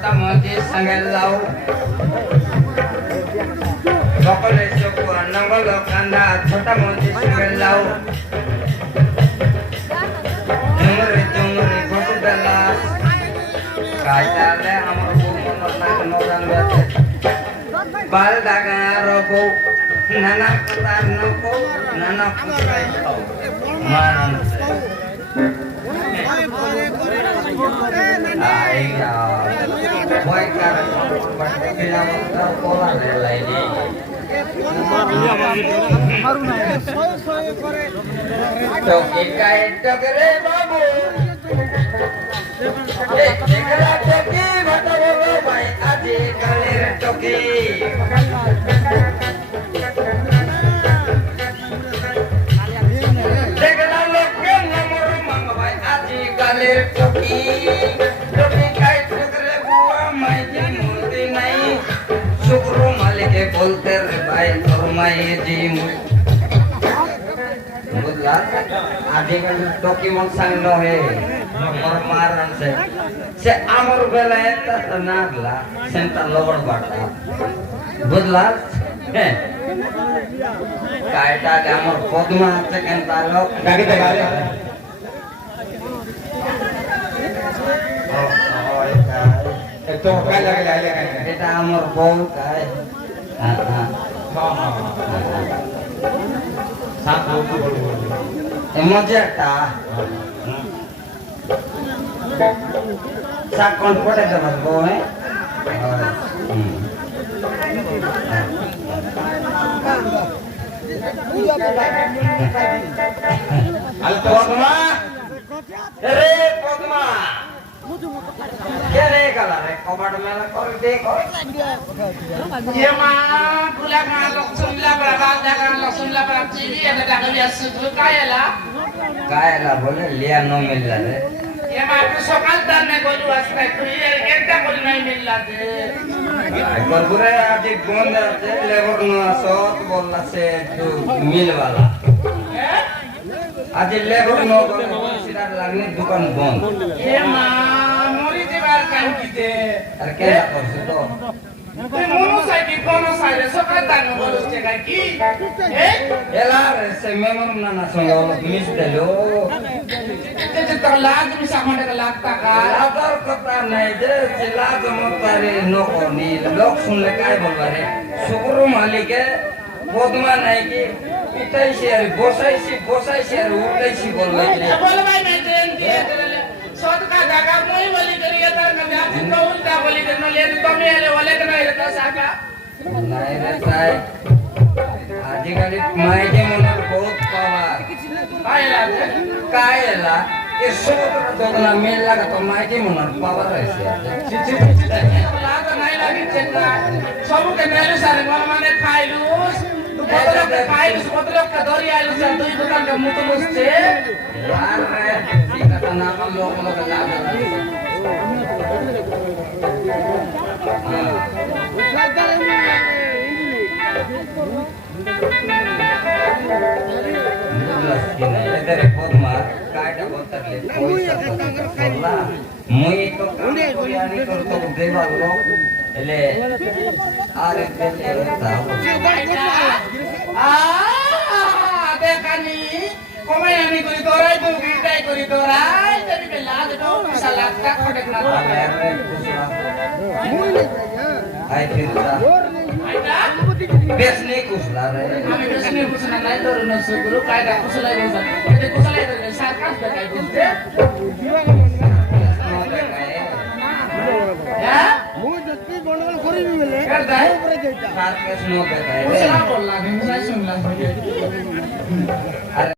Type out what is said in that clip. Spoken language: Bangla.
छोटा मोदी संगे लाओ সকলে চকু নঙ্গল কান্দা छोटा मोदी संगे लाओ জুমরে জুমরে ঘটু দেলা কাইতালে আমার বউ মন নরম আছে বাল দাগা রবো নানা কাতার নকো নানা পুরাই খাও মারন আইয়া ভয় কার বিনা মত কোলা লাইনি তো কি কাই টকরে বাবু এই দেখলা টকি ভাতা বলো ভাই আজি কালের টকি দেখলা লোকে নমর মাং ভাই আজি কালের টকি টকি কাই টকরে বুয়া মাইজি মুলতি নাই শুক্র মালিকে বলতে রে ভাই তোর মাইয়ে জি বুঝলা আজকাল টকি মন সাংন হে নমর মারন সে আমার বেলায় তা নাগলা সেন্টার লবড় বাটা বুঝলা হ্যাঁ কাইটা আমার পদ্মা আছে কেন তালো গাড়িতে গাড়ি একটু কাই লাগে এটা আমার বউ কাই হ্যাঁ হ্যাঁ সাপ বলবো মজাটা সাপ কোন পড়ে যাবে বউ হ্যাঁ পদ্মা রে পদ্মা কে গলা রে কবাট মেলা করে দেখো ये मां गुला का लक्ष्मीला बराबर दागा लक्ष्मीला बराबर चीनी এটা টাকা দিয়ে আসছে কায়লা বলে লিয়া নো মিললা রে ये मां তো সকাল দানে গলু আসছে তুই এর একটা গল নাই মিললা দে একবার পুরে আজ বন্ধ আছে লেবর নো সত বললা সে তো মিলওয়ালা আজ লেবর নো বলে সিরা লাগনে দোকান বন্ধ ये मां মরি দিবার কাম দিতে আর কেলা করছ তো তুই মনো সাইডি কোনো সাইডে সকাল দানে বলছে কি এলা রে সে মেমন না সঙ্গে হলো মিস দেলো ते तो लाग में सामने का लागता का আদর কথা নাই যে জেলা জমতারে নকনি লোক শুনলে কাই বলবা রে শুক্র মালিকে পদ্মা নাই কি পিটাইছি আর বসাইছি আর উঠাইছি বলবা রে बोल भाई मैं देन दिए सद का दागा मोई बोली करिए तार का जाति तो उल्टा बोली करना ले तो मैं ले वाले का नहीं रहता साका নাই রে তাই আজিকালি মাইকে মনের বহুত পাওয়ার आइला थे কায়লা এ সমুদ্র দোদনা মেল লাগা তো মাইকে মনের পাওয়ার আছে लाग नहीं लगी चेता सब के मेरे सारे मन माने खाइलुस तू बदलो के खाइलुस बदलो के दरी आइलुस दुई दुकान के मुत मुसते यार रे ঠিক কথা না কল লোক লাগা এদের পদ্মা কাইটা বলতালে পয়সা করলা মুই তো কোরিয়ানি করতে দেবা লোক এলে আরে দেলে आ देखनी कमाई आनी करी तोराई तो बिटाई करी तोराई तरी पे लाद दो साला का खटक ना आई फिरता आइता बेसने कुसला रे आम्ही बेसने कुसला नाही धरून नसो गुरु काय का कुसला बोलतात ते कुसला येतो सारखाच काय दिसते या ମୁଁ ଯେତିକି ଗଣ୍ଡଗୋଳ କରିବି ବେଲେ करता है ଉପରେ ଯାଇତା साथ के स्नो पे कुसला बोलला मी काय सुनला अरे